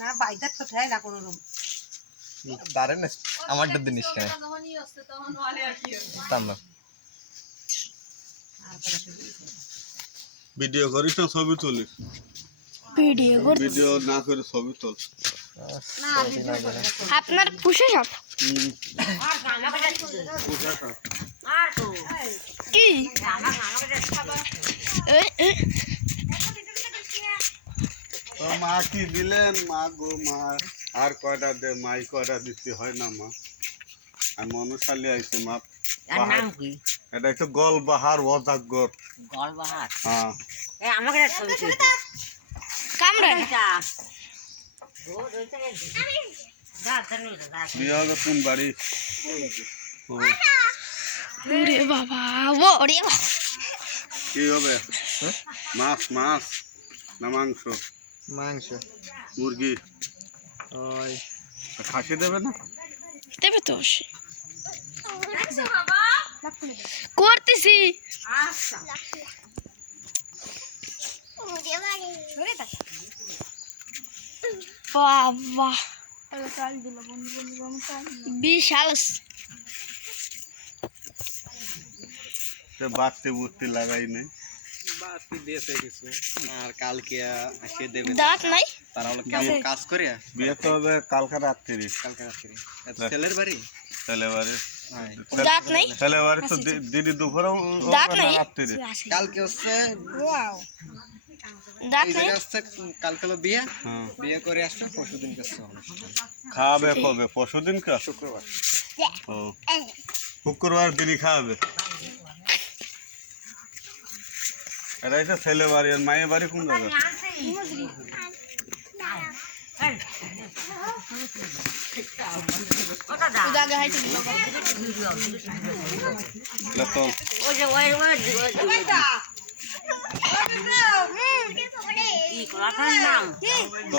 না বাইদার তো ঠাই না কোনো রুম দাঁড়ে না আমারটা জিনিস কেন তার না ভিডিও করিস না ছবি তুলিস ভিডিও না করে ছবি তুল আপনার পুষে সব কি তো মা কি দিলেন মা গো মা আর কয়টা দে মাই কয়টা দিতে হয় না মা আর মনুশালী আইছে মা আর নাম কি এটা একটু গলবাহার অজাগর গলবাহার হ্যাঁ আমাকে একটা ছবি তুলতে কামড়া বিয়ে হবে কোন বাড়ি ওরে বাবা ওরে বাবা কি হবে মাছ মাছ না মাংস মাংস মুরগি ওই খাসি দেবে না দেবে তো করতেছি বাবা বিশাল বাড়তে বুঝতে লাগাই নেই বাতি দিয়েছে কিছু আর কালকে এসে দেবে দাঁত নাই তারা হলো কেমন কাজ করে বিয়ে তো হবে কালকে রাত্রি কালকে রাত্রি ছেলের বাড়ি ছেলে বাড়ি দাঁত নাই ছেলে বাড়ি তো দিদি দুপুরে দাঁত নাই রাত্রি কালকে হচ্ছে দাঁত এই নাই জায়গায় হচ্ছে কালকে হলো বিয়ে হ্যাঁ বিয়ে করে আসছে পরশুদিন কাছে অনুষ্ঠান খাওয়াবে কবে পরশুদিন কা শুক্রবার ও শুক্রবার দিনই খাওয়াবে এটা হচ্ছে ছেলে বাড়ি আর মায়ের বাড়ি কোন জায়গায় তো ওই যে ওই নাম তো